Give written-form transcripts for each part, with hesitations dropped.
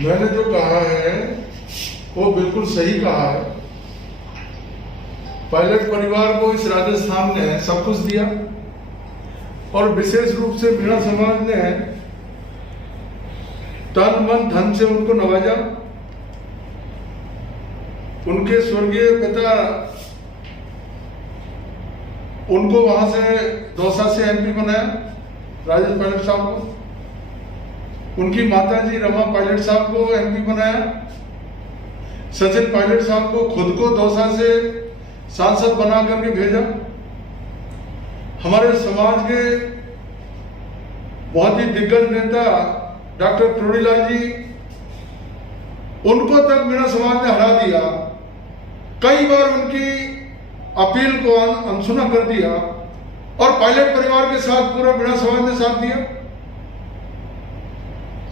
मैंने जो कहा है वो बिल्कुल सही कहा है। पायलट परिवार को इस राजस्थान ने सब कुछ दिया और विशेष रूप से मीणा समाज ने तन मन धन से उनको नवाजा। उनके स्वर्गीय पिता उनको वहां से दौसा से एमपी बनाया, राजेश पायलट साहब को। उनकी माताजी रमा पायलट साहब को एमपी बनाया। सचिन पायलट साहब को खुद को दौसा से सांसद बना करके भेजा। हमारे समाज के बहुत ही दिग्गज नेता डॉक्टर प्रोडीलाल जी, उनको तक मीणा समाज ने हरा दिया। कई बार उनकी अपील को अनसुना कर दिया और पायलट परिवार के साथ पूरा मीणा समाज ने साथ दिया।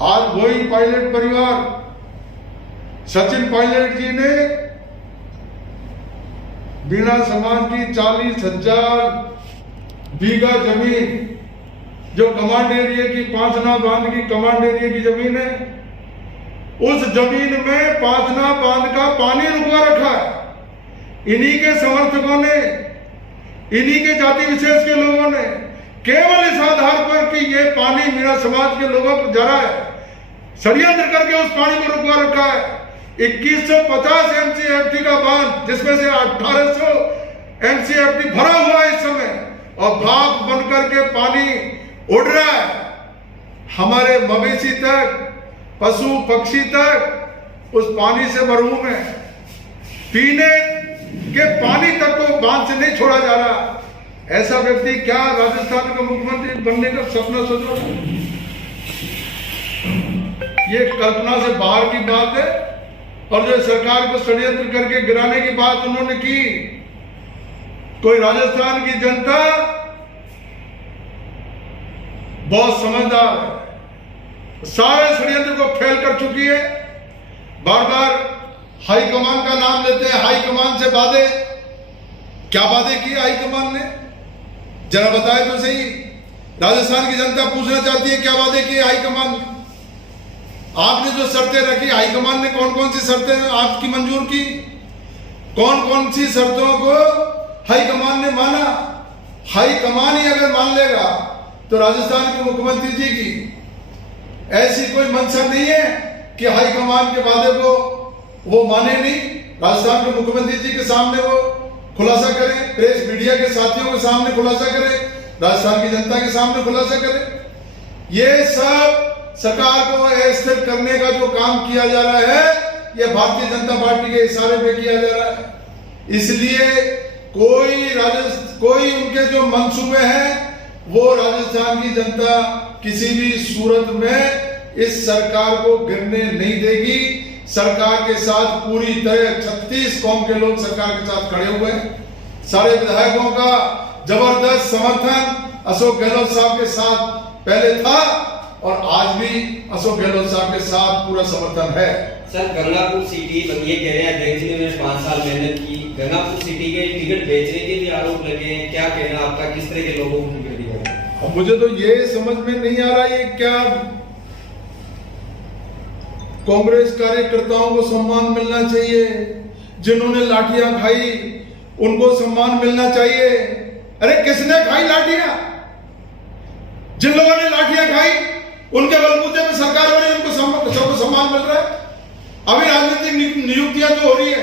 आज वही पायलट परिवार सचिन पायलट जी ने मीणा समाज की 40,000 बीघा जमीन, जो कमांड एरिया की 5ना बांध की कमांड एरिया की जमीन है, उस जमीन में 5ना बांध का पानी रुकवा रखा है। इन्हीं के समर्थकों ने, इन्हीं के जाति विशेष के लोगों ने केवल इस आधार पर कि ये पानी मीणा समाज के लोगों को जा रहा है, षड्यंत्र करके उस पानी को रुकवा रखा है। 2150 एमसीएफटी का बांध, जिसमें से 1800 एमसीएफटी भरा हुआ है इस समय, और भाप बनकर के पानी उड़ रहा है। हमारे मवेशी तक, पशु पक्षी तक उस पानी से महरूम है। पीने के पानी तक को बांध से नहीं छोड़ा जा रहा। ऐसा व्यक्ति क्या राजस्थान का मुख्यमंत्री बनने का सपना सोचो? ये कल्पना से बाहर की बात है। और जो सरकार को षड्यंत्र करके गिराने की बात उन्होंने की, कोई राजस्थान की जनता बहुत समझदार है, सारे षड्यंत्र को फेल कर चुकी है। बार बार हाईकमान का नाम लेते हैं, हाईकमान से वादे, क्या वादे किए हाईकमान ने? जरा बताए तो सही। राजस्थान की जनता पूछना चाहती है क्या वादे किए हाईकमान ने? आपने जो शर्तें रखी, हाईकमान ने कौन कौन सी शर्तें आपकी मंजूर की? कौन कौन सी शर्तों को हाईकमान ने माना? हाईकमान ही अगर मान लेगा तो राजस्थान के मुख्यमंत्री जी की ऐसी कोई मंशा नहीं है कि हाईकमान के वादे को वो माने नहीं। राजस्थान के मुख्यमंत्री जी के सामने वो खुलासा करें, प्रेस मीडिया के साथियों के सामने खुलासा करें, राजस्थान की जनता के सामने खुलासा करें। ये सब सरकार को अस्थिर करने का जो काम किया जा रहा है, ये भारतीय जनता पार्टी के इशारे पे किया जा रहा है। इसलिए कोई उनके जो मंसूबे हैं, वो राजस्थान की जनता किसी भी सूरत में इस सरकार को गिरने नहीं देगी। सरकार के साथ पूरी तरह 36 कौम के लोग सरकार के साथ खड़े हुए हैं। सारे विधायकों का जबरदस्त समर्थन अशोक गहलोत साहब के साथ पहले था और आज भी अशोक गहलोत साहब के साथ पूरा समर्थन है। सर, गंगापुर सिटी ये कह रहे हैं अध्यक्ष जी ने 5 साल मेहनत की, गंगापुर सिटी के टिकट बेचने के भी आरोप लगे हैं। क्या कहना आपका, किस तरह के लोगों को टिकट दिया? मुझे तो ये समझ में नहीं आ रहा ये क्या कांग्रेस कार्यकर्ताओं को सम्मान मिलना चाहिए, जिन्होंने लाठियां खाई उनको सम्मान मिलना चाहिए। अरे किसने खाई लाठियां? जिन लोगों ने लाठियां खाई उनके बलबूते में सरकार बनी, उनको सबको सम्मान मिल रहा है। अभी राजनीतिक नियुक्तियां जो हो रही है,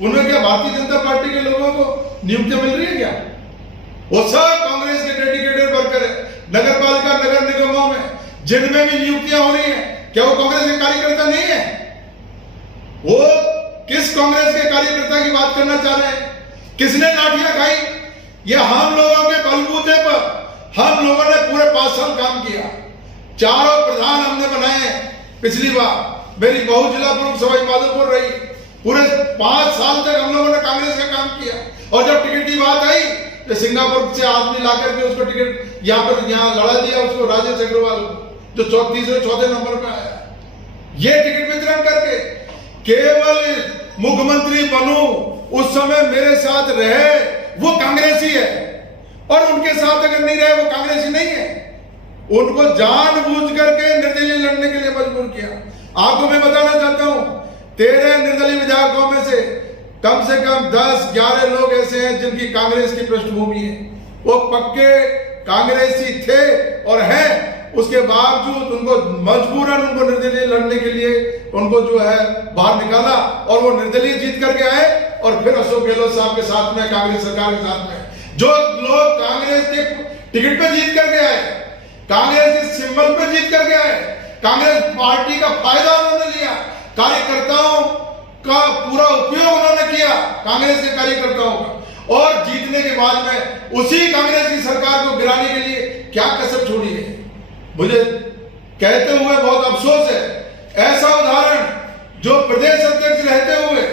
उनमें क्या भारतीय जनता पार्टी के लोगों को नियुक्तियां मिल रही है क्या? वो सब कांग्रेस के डेडिकेटेड वर्कर है। नगर पालिका, नगर निगमों में जिनमें भी नियुक्तियां हो रही है, क्या वो कांग्रेस के कार्यकर्ता नहीं है? वो किस कांग्रेस के कार्यकर्ता की बात करना चाह रहे हैं? किसने लाठियां खाई? ये हम लोगों के बलबूते पर हम लोगों ने पूरे 5 साल काम किया। 4 प्रधान हमने बनाए। पिछली बार मेरी बहु जिला प्रमुख सवाई माधोपुर रही। पूरे 5 साल तक हम लोगों ने कांग्रेस का काम किया। और जब टिकट की बात आई तो सिंगापुर से आदमी ला करके उसको टिकट यहाँ लड़ा दिया, उसको राजेश अग्रवाल को, जो तीसरे चौथे नंबर पे आया। ये टिकट वितरण करके केवल मुख्यमंत्री बनूं, उस समय मेरे साथ रहे वो कांग्रेसी है, और उनके साथ अगर नहीं रहे वो कांग्रेसी नहीं है। उनको जानबूझ करके निर्दलीय लड़ने आपको मैं बताना चाहता हूं 13 निर्दलीय विधायकों में से कम 10-11 लोग ऐसे हैं जिनकी कांग्रेस की पृष्ठभूमि है, वो पक्के कांग्रेसी थे और हैं। उसके बावजूद उनको मजबूरन उनको निर्दलीय लड़ने के लिए उनको जो है बाहर निकाला और वो निर्दलीय जीत करके आए और फिर अशोक गहलोत साहब के साथ में, कांग्रेस सरकार के साथ में जो लोग कांग्रेस के टिकट पे जीत करके आए, कांग्रेस के सिंबल पे जीत करके आए, कांग्रेस पार्टी का फायदा उन्होंने लिया, कार्यकर्ताओं का पूरा उपयोग उन्होंने किया, कांग्रेस के कार्यकर्ताओं का, और जीतने के बाद में उसी कांग्रेस की सरकार को गिराने के लिए क्या कसर छोड़ी है। मुझे कहते हुए बहुत अफसोस है, ऐसा उदाहरण जो प्रदेश अध्यक्ष रहते हुए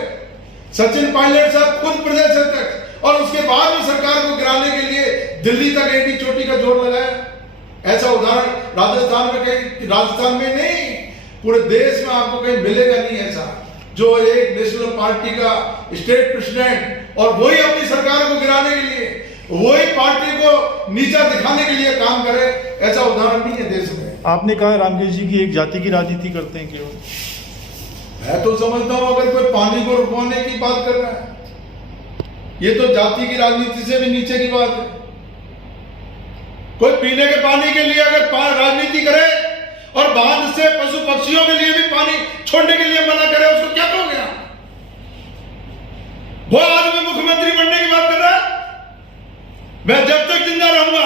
सचिन पायलट साहब खुद प्रदेश अध्यक्ष और उसके बाद भी सरकार को गिराने के लिए दिल्ली तक एडी चोटी का जोर लगाया, ऐसा उदाहरण राजस्थान में नहीं पूरे देश में आपको कहीं मिलेगा नहीं। ऐसा जो एक नेशनल पार्टी का स्टेट प्रेसिडेंट और वही अपनी सरकार को गिराने के लिए, वही पार्टी को नीचा दिखाने के लिए काम करे, ऐसा उदाहरण नहीं है देश में। आपने कहा रामकेश जी की एक जाति की राजनीति करते हैं केवल, मैं तो समझता हूं अगर कोई पानी को रुकवाने की बात कर रहा है, ये तो जाति की राजनीति से भी नीचे की बात है। कोई पीने के पानी के लिए अगर राजनीति करे और बांध से पशु पक्षियों के लिए भी पानी छोड़ने के लिए मना करे, उसको क्या कहोगे आप? वो आदमी मुख्यमंत्री बनने की बात कर रहा है। मैं जब तक जिंदा रहूंगा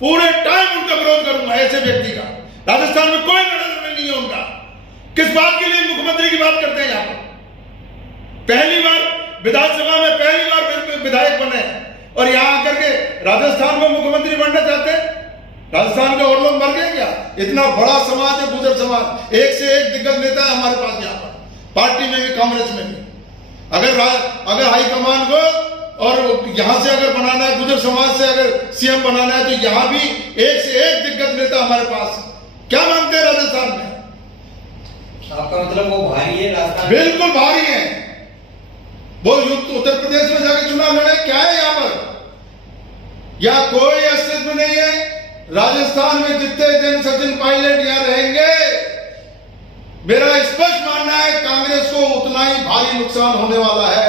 पूरे टाइम उनका विरोध करूंगा, ऐसे व्यक्ति का। राजस्थान में कोई लड़ाई नहीं है उनका। किस बात के लिए मुख्यमंत्री की बात करते हैं यहां पर? पहली बार विधानसभा में पहली बार विधायक बने और यहां आकर के राजस्थान में मुख्यमंत्री बनना चाहते हैं। राजस्थान के और लोग मर गए क्या? इतना बड़ा समाज है गुर्जर समाज, एक से एक दिग्गज नेता है हमारे पास यहाँ पर, पार्टी में भी कांग्रेस में भी। अगर हाईकमान को और यहां से अगर बनाना है, गुर्जर समाज से अगर सीएम बनाना है, तो यहां भी एक से एक दिग्गज नेता हमारे पास। क्या मांगते हैं राजस्थान में? आपका मतलब वो भारी है राजस्थान? बिल्कुल भारी है। वो उत्तर प्रदेश में जाकर चुनाव लड़े, क्या है यहाँ पर? या कोई अस्तित्व नहीं है। राजस्थान में जितने दिन सचिन पायलट यहाँ रहेंगे, मेरा स्पष्ट मानना है कांग्रेस को उतना ही भारी नुकसान होने वाला है।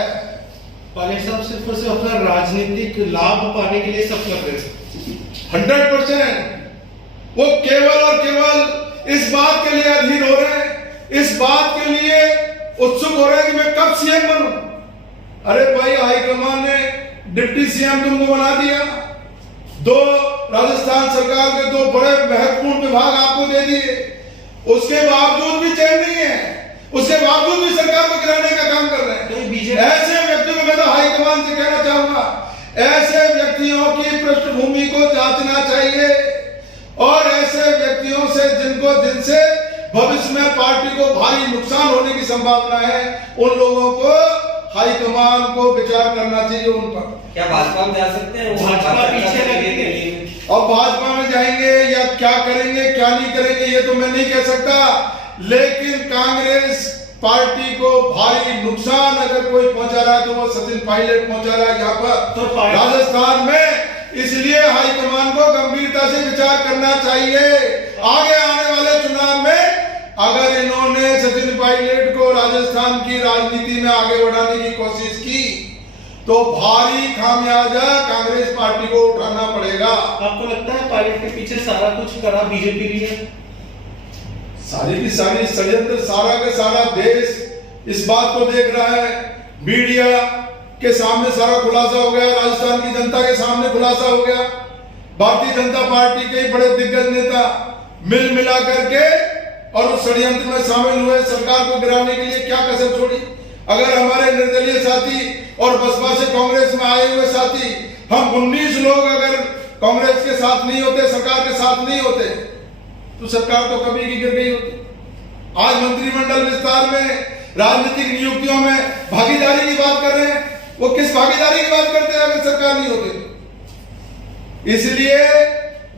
पायलट साहब सिर्फ और सिर्फ अपना राजनीतिक लाभ पाने के लिए सब कर रहे हैं। 100% वो केवल और केवल इस बात के लिए अधीर हो रहे हैं, इस बात के लिए उत्सुक हो रहे हैं कि मैं कब सीएम बनूं। अरे भाई, हाईकमान ने डिप्टी सीएम तुमको बना दिया, दो राजस्थान सरकार के दो बड़े महत्वपूर्ण विभाग आपको दे दिए, उसके बावजूद भी चैन नहीं है, उसके बावजूद भी सरकार को गिराने का काम कर रहे हैं। ऐसे व्यक्तियों को मैं तो हाईकमान से कहना चाहूंगा, ऐसे व्यक्तियों की पृष्ठभूमि को जांचना चाहिए और ऐसे व्यक्तियों से जिनसे भविष्य में पार्टी को भारी नुकसान होने की संभावना है, उन लोगों को हाईकमान को विचार करना चाहिए उन पर। क्या भाजपा में जा सकते हैं? भाजपा पीछे लगेगी। अब भाजपा में जाएंगे या क्या करेंगे क्या नहीं करेंगे ये तो मैं नहीं कह सकता, लेकिन कांग्रेस पार्टी को भारी नुकसान अगर कोई पहुंचा रहा है तो वो सचिन पायलट पहुंचा रहा है यहाँ पर तो राजस्थान में। इसलिए हाईकमान को गंभीरता से विचार करना चाहिए। आगे आने वाले चुनाव में अगर इन्होंने सचिन पायलट को राजस्थान की राजनीति में आगे बढ़ाने की कोशिश की तो भारी खामियाजा कांग्रेस पार्टी को उठाना पड़ेगा। आपको लगता है पायलट के पीछे सारा कुछ करा बीजेपी भी है? सारी की सारी षड्यंत्र, सारा का सारा देश इस बात को देख रहा है। मीडिया के सामने सारा खुलासा हो गया, राजस्थान की जनता के सामने खुलासा हो गया। भारतीय जनता पार्टी के बड़े दिग्गज नेता मिल मिला करके और उस षड्यंत्र में शामिल हुए, सरकार को गिराने के लिए क्या कसर छोड़ी। अगर हमारे निर्दलीय साथी और बसपा से कांग्रेस में आए हुए साथी, हम 19 लोग अगर कांग्रेस के साथ नहीं होते, सरकार के साथ नहीं होते, तो सरकार तो कभी की गिर गई होती। आज मंत्रिमंडल विस्तार में, राजनीतिक नियुक्तियों में भागीदारी की बात कर रहे हैं, वो किस भागीदारी की बात करते हैं अगर सरकार नहीं होती? इसलिए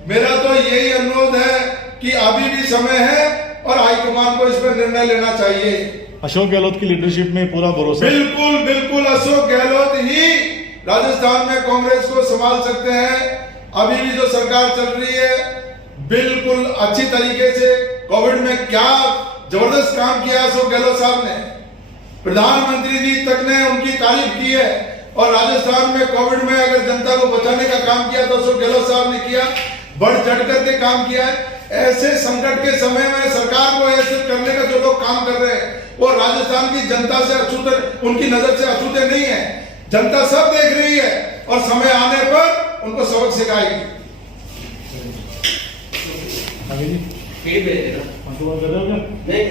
मेरा तो यही अनुरोध है कि अभी भी समय है और हाईकमान को इस पर निर्णय लेना चाहिए। अशोक गहलोत की लीडरशिप में पूरा भरोसा? बिल्कुल बिल्कुल, अशोक गहलोत ही राजस्थान में कांग्रेस को संभाल सकते हैं। अभी भी जो सरकार चल रही है बिल्कुल अच्छी तरीके से, कोविड में क्या जबरदस्त काम किया अशोक गहलोत साहब ने, प्रधानमंत्री जी तक ने उनकी तारीफ की है। और राजस्थान में कोविड में अगर जनता को बचाने का काम किया तो अशोक गहलोत साहब ने किया, बढ़ चढ़ करके काम किया है। ऐसे संकट के समय में सरकार को ऐसे करने का जो लोग काम कर रहे हैं वो राजस्थान की जनता से अछूते, उनकी नजर से अछूते नहीं है। जनता सब देख रही है और समय आने पर उनको सबक सिखाएगी। आगे जी फिर भेज देना। कर रहे हो क्या? नहीं